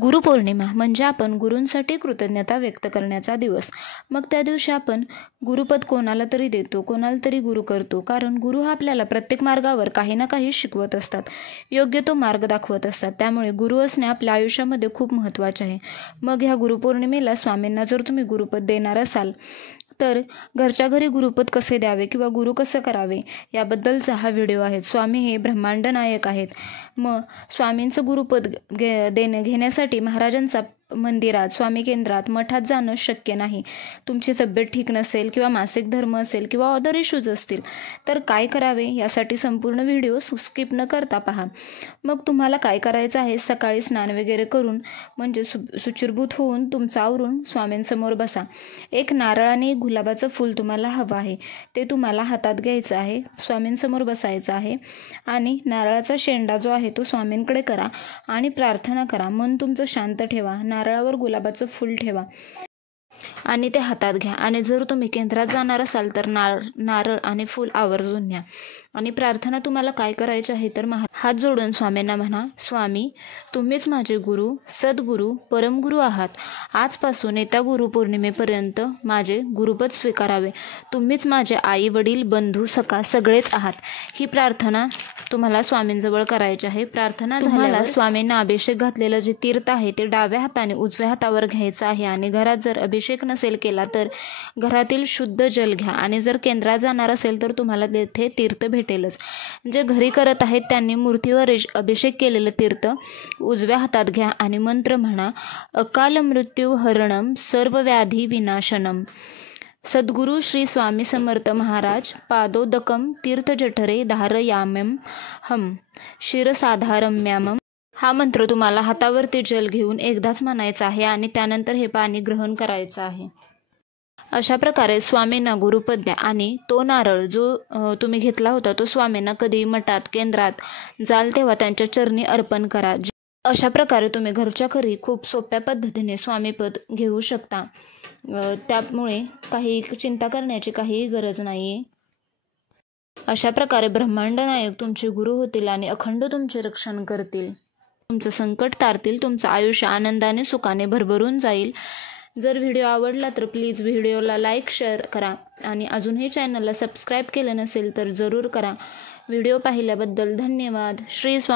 गुरुपौर्णिमा म्हणजे आपण गुरूंसाठी कृतज्ञता व्यक्त करण्याचा दिवस. मग त्या दिवशी आपण गुरुपद कोणाला तरी देतो, कोणाला तरी गुरु करतो. कारण गुरु हा आपल्याला प्रत्येक मार्गावर काही ना काही शिकवत असतात, योग्य तो मार्ग दाखवत असतात. त्यामुळे गुरु असणे आपल्या आयुष्यामध्ये खूप महत्त्वाचे आहे. मग ह्या गुरुपौर्णिमेला स्वामींना जर तुम्ही गुरुपद देणार असाल तर घरच्या घरी गुरुपद कसे द्यावे किंवा गुरु कसं करावे याबद्दलचा हा व्हिडिओ आहे. स्वामी हे ब्रह्मांड नायक आहेत. मग स्वामींचं गुरुपद घेण्यासाठी महाराजांचा मंदिरात, स्वामी केंद्रात, मठात जाणं शक्य नाही. तुमची तब्येत ठीक नसेल किंवा मासिक धर्म असेल किंवा अदर इश्यूज असतील तर काय करावे यासाठी संपूर्ण व्हिडिओ स्किप न करता पहा. मग तुम्हाला काय करायचं आहे, सकाळी स्नान वगैरे करून म्हणजे शुचिर्भूत होऊन तुमचं आवरून स्वामींसमोर बसा. एक नारळ आणि गुलाबाचं फूल तुम्हाला हवं आहे, ते तुम्हाला हातात घ्यायचं आहे, स्वामींसमोर बसायचं आहे आणि नारळाचा शेंडा जो आहे तो स्वामींकडे करा आणि प्रार्थना करा. मन तुमचं शांत ठेवा, नारळावर गुलाबाचं फूल ठेवा आणि ते हातात घ्या. आणि जर तुम्ही केंद्रात जाणार असाल तर नारळ आणि फूल आवर्जून न्या. आणि प्रार्थना तुम्हाला काय करायची आहे तर हात जोडून स्वामींना म्हणा, स्वामी तुम्हीच माझे गुरु, सद्गुरू, परमगुरू आहात. आजपासून येत्या गुरुपौर्णिमेपर्यंत माझे गुरुपद स्वीकारावे. तुम्हीच माझे आई वडील, बंधू, सखा सगळेच आहात. ही प्रार्थना तुम्हाला स्वामींजवळ करायची आहे. प्रार्थना झाल्यावर स्वामींना अभिषेक घातलेलं जे तीर्थ आहे ते डाव्या हाताने उजव्या हातावर घ्यायचं आहे. आणि घरात जर अभिषेक नसेल केला तर घरातील शुद्ध जल घ्या. आणि जर केंद्रात जाणार असेल तर तुम्हाला तेथे तीर्थ भेटेलच. जे घरी करत आहेत त्यांनी मूर्तीवर अभिषेक केलेलं तीर्थ उजव्या हातात घ्या आणि मंत्र म्हणा, अकाल मृत्यू हरणम सर्व व्याधी विनाशनम सद्गुरु श्री स्वामी समर्थ महाराज पादोदकम तीर्थ जठरे धारयाम्यम हम शिरसाधारम्यामम. हा मंत्र तुम्हाला हातावरती जल घेऊन एकदाच म्हणायचा आहे आणि त्यानंतर हे पाणी ग्रहण करायचं आहे. अशा प्रकारे स्वामींना गुरुपद द्या. आणि तो नारळ जो तुम्ही घेतला होता तो स्वामींना कधी मठात, केंद्रात जाल तेव्हा त्यांच्या चरणी अर्पण करा. अशा प्रकारे तुम्ही घरच्या घरी खूप सोप्या पद्धतीने स्वामीपद घेऊ शकता. त्यामुळे काही चिंता करण्याची काहीही गरज नाही आहे. अशा प्रकारे ब्रह्मांड नायक तुमचे गुरु होतील आणि अखंड तुमचे रक्षण करतील, तुमचं संकट तारतील, तुमचं आयुष्य आनंदाने सुखाने भरभरून जाईल. जर व्हिडिओ आवडला तर प्लीज व्हिडिओला लाईक, शेअर करा आणि अजूनही चॅनलला सबस्क्राईब केलं नसेल तर जरूर करा. व्हिडिओ पाहिल्याबद्दल धन्यवाद. श्री स्वामी.